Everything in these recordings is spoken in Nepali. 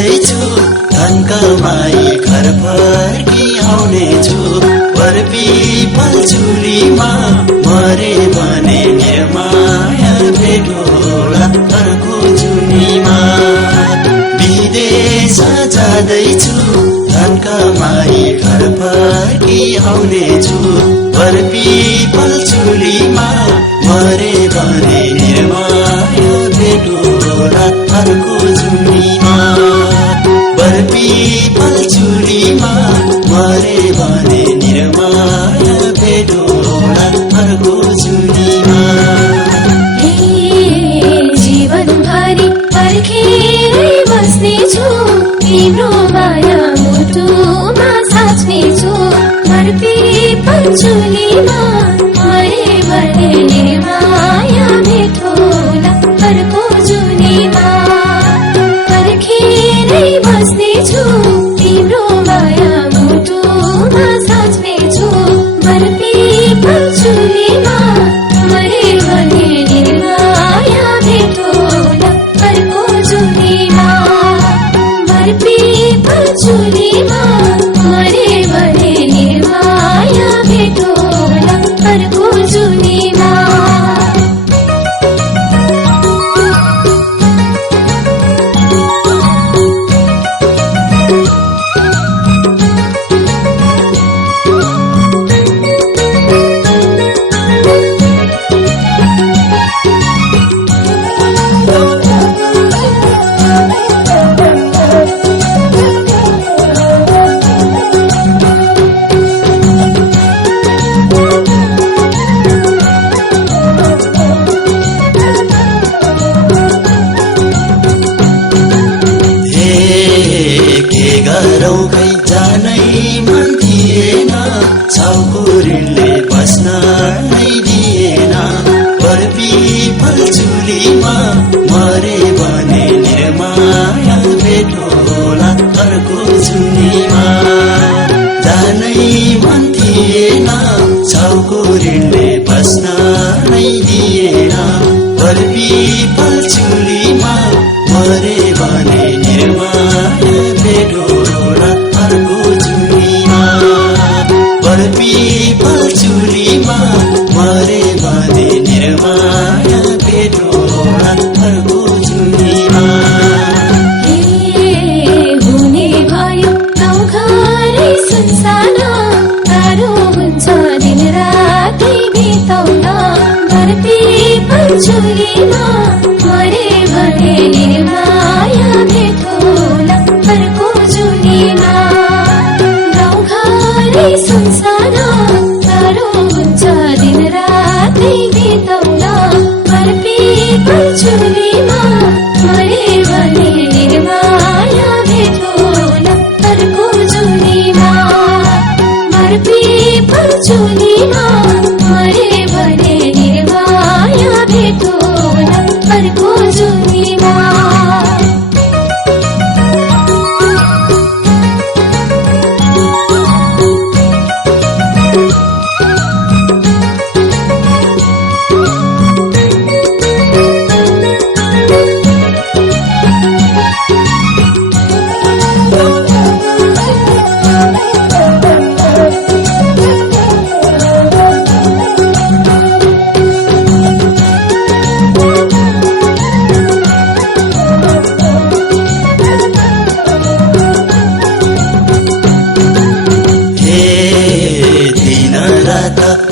जाँदैछु धन कमाई घर फर्की आउनेछु पिपल चुलीमा मरे भने निर्माया भेटोला घरको जुनीमा विदेश जाँदैछु धन कमाई घर फर्की आउनेछु पिपल चुलीमा मरे भने निर्माया भेटोला घरको जुनीमा पिपल चुलीमा मरे भने निर्माया भेटोला घरको जुनीमा जीवनभरि पर्खेरै बस्नेछु तिम्रो माया मुटुमा साच्नेछु पिपल चुलीमा मरे भने निर्माया भेटोला घरको जुनीमा पर्खेरै बस्नेछु तिम्रो माया मुटुमा साच्नेछु पिपल चुलीमा मरे भने निर्माया भेटोला घरको जुनीमा पिपल चुलीमा मरे भने निर्माया भेटोला घरको जुनीमा गरौँ खै जानै मन थिएन छाउको ऋणले बस्न नै दिएन पिपल चुलीमा मरे भने निर्माया भेटोला घरको जुनीमा जानै मन थिएन छाउको ऋणले बस्न नै दिएन पिपल चुलीमा मरे भने निर्माया भेटोला घरको जुनीमा पिपल चुलीमा मरे भने निर्माया भेटोला घरको जुनीमा हुने भयो गाउँघरै सुनसान गाह्रो हुन्छ दिन राति बिताउन पिपल चुलीमा मरे भने निर्माया भेटोला घरको जुनीमा गाउँघरै सुनसान गाह्रो हुन्छ दिन राति बिताउन पिपल चुलीमा मरे भने निर्माया भेटोला घरको जुनीमा पिपल चुलीमा मरे भने निर्माया भेटोला घरको जुनीमा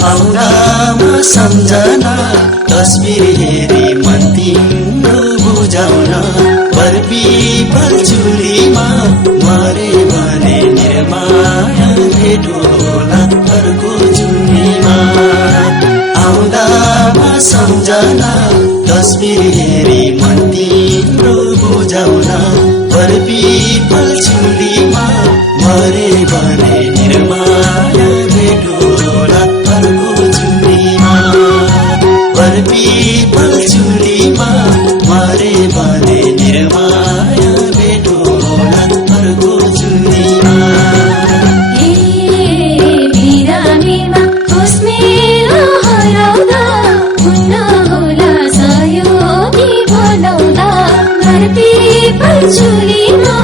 आउनामा सम्झना तस्बिर हेरी मन तिम्रो बुझाउन पिपल चुलीमा मरे भने निर्माया भेटोला घरको जुनीमा आउँदामा सम्झना तस्बिर हेरी मन तिम्रो बुझाउन पिपल चुलीमा मरे भने निर्माया भेटोला घरको जुनीमा पिपल चुलीमा मरे भने निर्माया भेटोला घरको जुनीमा बिरामीमा होस् मेरो हराउँदा हुन्न होला सहयोगी बनाउँदा पिपल चुलीमा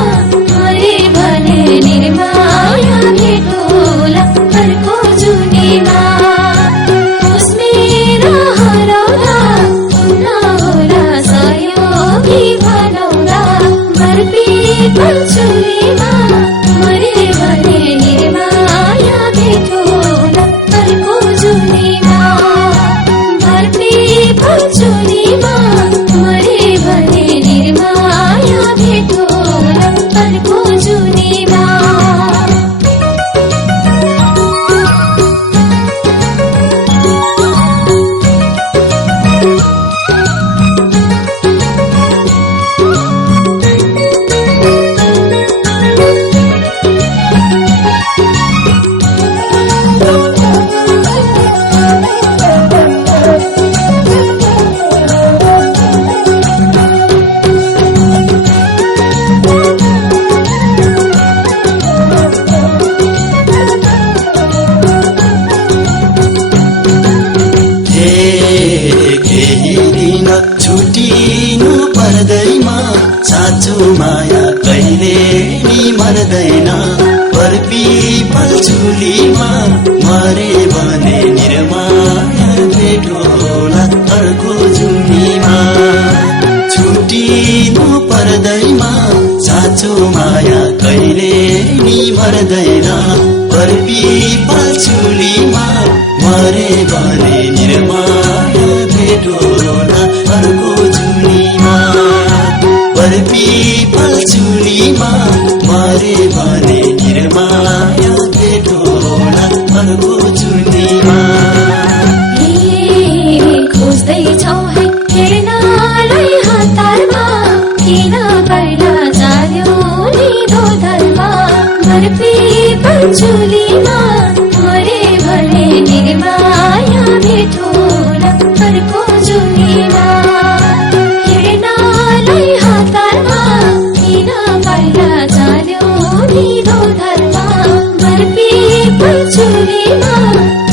पल्चुलीमा मरे भने निर्माया भेटोला अर्को जुनीमा बर्पी पल्चुलीमा मरे भने निर्माया भेटोला अर्को जुनीमा छुटिनु पर्दैमा साँचो माया कहिले नि मर्दैन बर्पी पल्चुलीमा मरे भने निर्माया भेटोला अर्को जुनीमा छुटिनु पर्दैमा साँचो माया कहिले नि मर्दैन बर्पी पल्चुलीमा मरे भने निर्माया भेटोला अर्को जुनीमा बर्पी पल्चुलीमा मरे भने निर्माया भेटोला अर्को जुनीमा खोज्दैछौ है हेर्नलाई हतारमा किन पहिला जान्यौ नि धोधरमा बर्पी पल्चुलीमा मरे भने निर्माया भेटोला अर्को जुनीमा हेर्नलाई हतारमा किन पहिला जान्यौ नि धोधरमा बर्पी पल्चुलीमा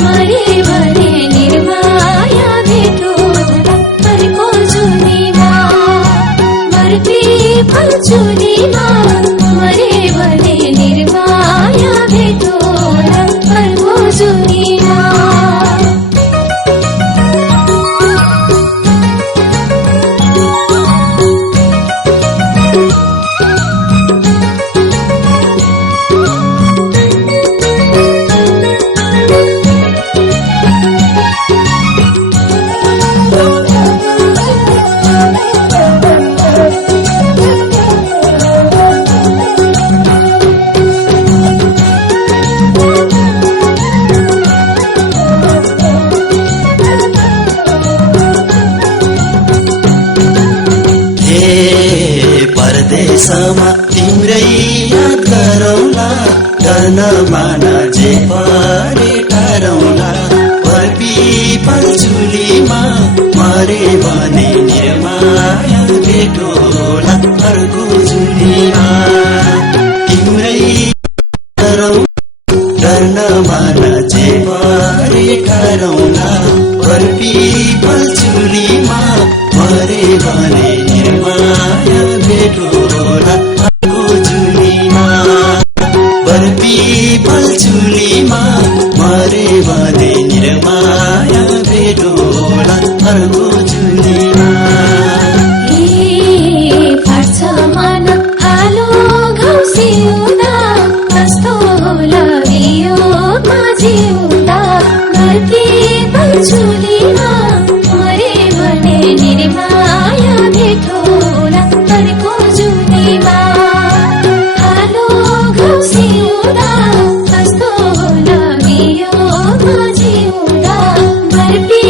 मरे भने निर्माया भेटोला अर्को जुनीमा बर्पी पल्चुलीमा मरे भने निर्माया भेटोला अर्को जुनीमा परदेशमा तिम्रै याद गरौँला गर्न माना जे परे ठहरौँला बर्पी पल्चुलीमा मरे भने निर्माया भेटोला अर्को जुनीमा तिम्रै गर्न माना जे परे ठहरौँला बर्पी पल्चुलीमा मरे भने निर्माया भेटोला अर्को जुनीमा बर्पी पल्चुलीमा मरे भने निर्माया भेटोला अर्को जुनीमा फाट्छ मन आलो घाउसिउँदा कस्तो होला वियोगमा जिउँदा बर्पी पल्चुलीमा मरे भने निर्माया भेटोला अर्को जुनीमा आलो घाउसिउँदा कस्तो होला वियोगमा जिउँदा बर्पी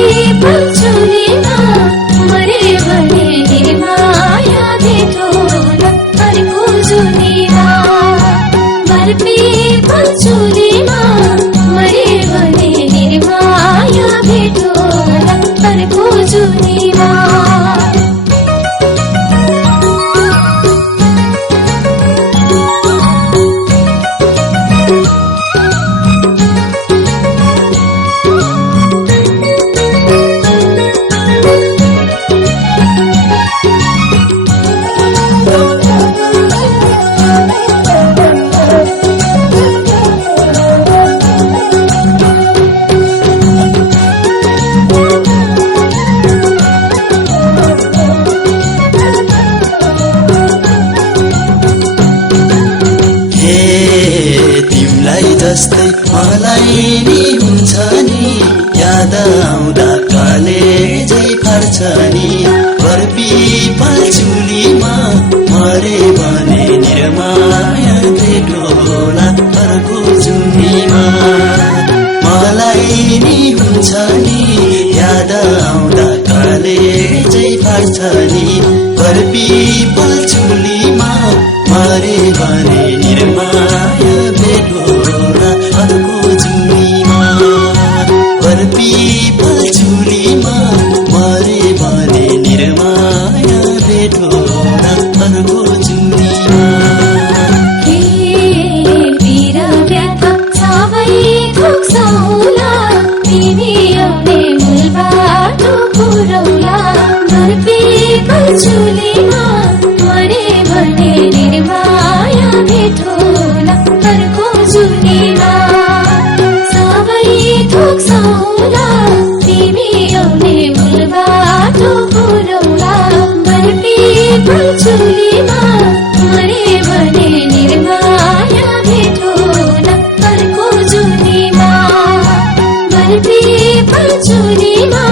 पल्चुलीमा मरे भने निर्माया भेटोला अर्को जुनीमा बर्पी पल्चुलीमा मरे भने निर्माया भेटोला अर्को जुनीमा जस्तै मलाई नि हुन्छ नि याद आउँदा कलेजै फाट्छ नि बरपीपल चुलीमा मरे भने निर्माया भेटोला अर्को जुनीमा मलाई नि हुन्छ नि याद आउँदा कलेजै फाट्छ नि बरपीपल चुलीमा मरे भने निर्माया भेटोला अर्को जुनीमा बरपीपल चुलीमा मरे भने निर्माया भेटोला अर्को जुनीमा चुलीमा मरे भने निर्माया भेटोला अर्को जुनीमा सबै थोक सौला तिमी आउने मूल बाटो पुरौला बरपीपल चुलीमा मरे भने निर्माया भेटोला अर्को जुनीमा बरपीपल चुलीमा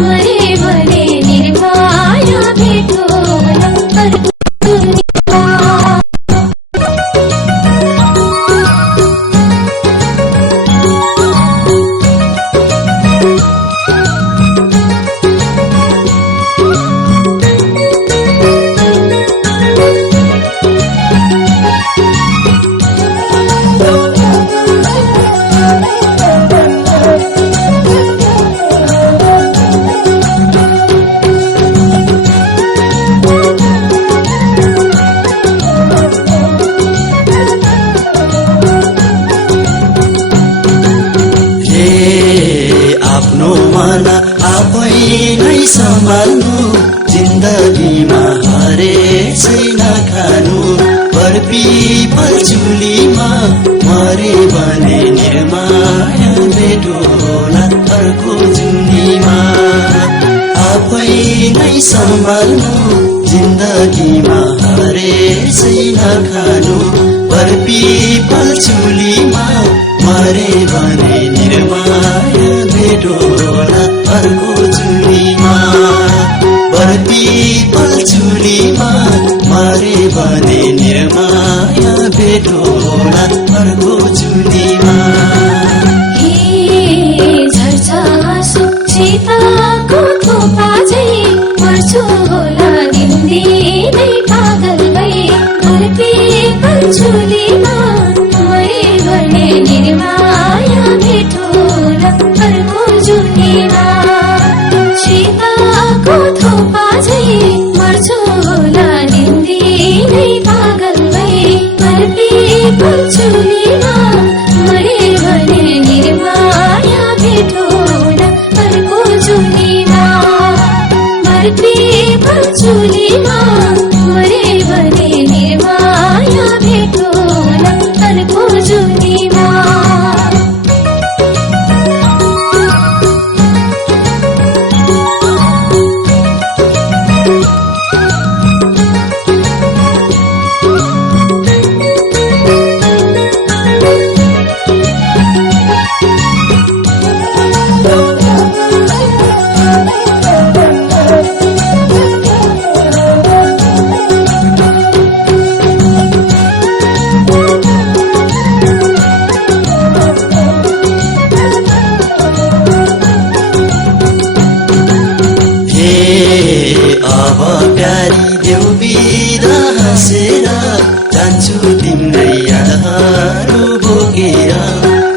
मरे भने निर्माया भेटोला अर्को आफ्नो मन आफै नै सम्हाल्नु जिन्दगीमा हरेसै नखानु बरपीपल चुलीमा मरे भने निर्माया भेटोला अर्को जुनीमा आफै नै सम्हाल्नु जिन्दगीमा हरेसै नखानु बरपीपल चुलीमा मरे भने निर्माया भेटोला अर्को जुनीमा बरपीपल चुलीमा मरे भने निर्माया भेटोला अर्को जुनीमा झर्छ आँसु सीताको थोपा झै मर्छु होला दिनदिनै पागल भई बरपीपल चुलीमा मरे भने निर्माया भेटोला अर्को जुनीमा सीताको थोपा झै मर्छु होला दिनदिनै पागल भई बरपीपल चुलीमा मरे भने निर्माया भेटोला अर्को जुनीमा बरपीपल चुलीमा मरे भने निर्माया भेटोला अर्को जुनीमा अब प्यारी देऊ बिदा हाँसेर जान्छु तिम्रै यादहरू बोकेर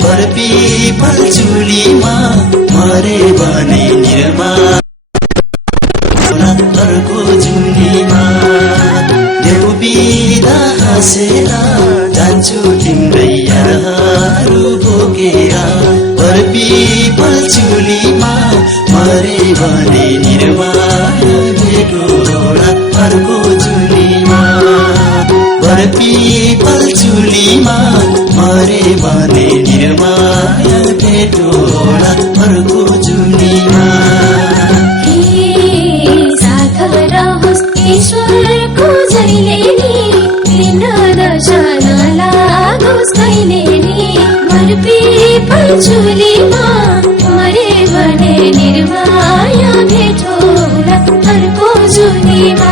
बरपीपल चुलीमा मरे भने निर्माया अर्को जुनीमा देऊ बिदा हाँसेर जान्छु तिम्रै यादहरू बोकेर बरपीपल चुलीमा मरे भने निर्माया भेटोला अर्को जुनीमा बरपीपल चुलीमा मरे भने निर्माया भेटोला अर्को जुनीमा साथ रहोस् ईश्वरको जहिले नि दशा नलागोस् कहिले नि झुलीमा मरे भने निर्माया भेटोला अर्को जुलीमा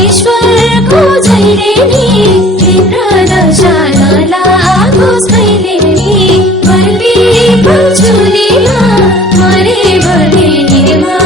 ईश्वरको जहिले नि तिम्रो दशा नलागोस् कहिले नि बर्बीको झुलीमा मरे भने निर्माया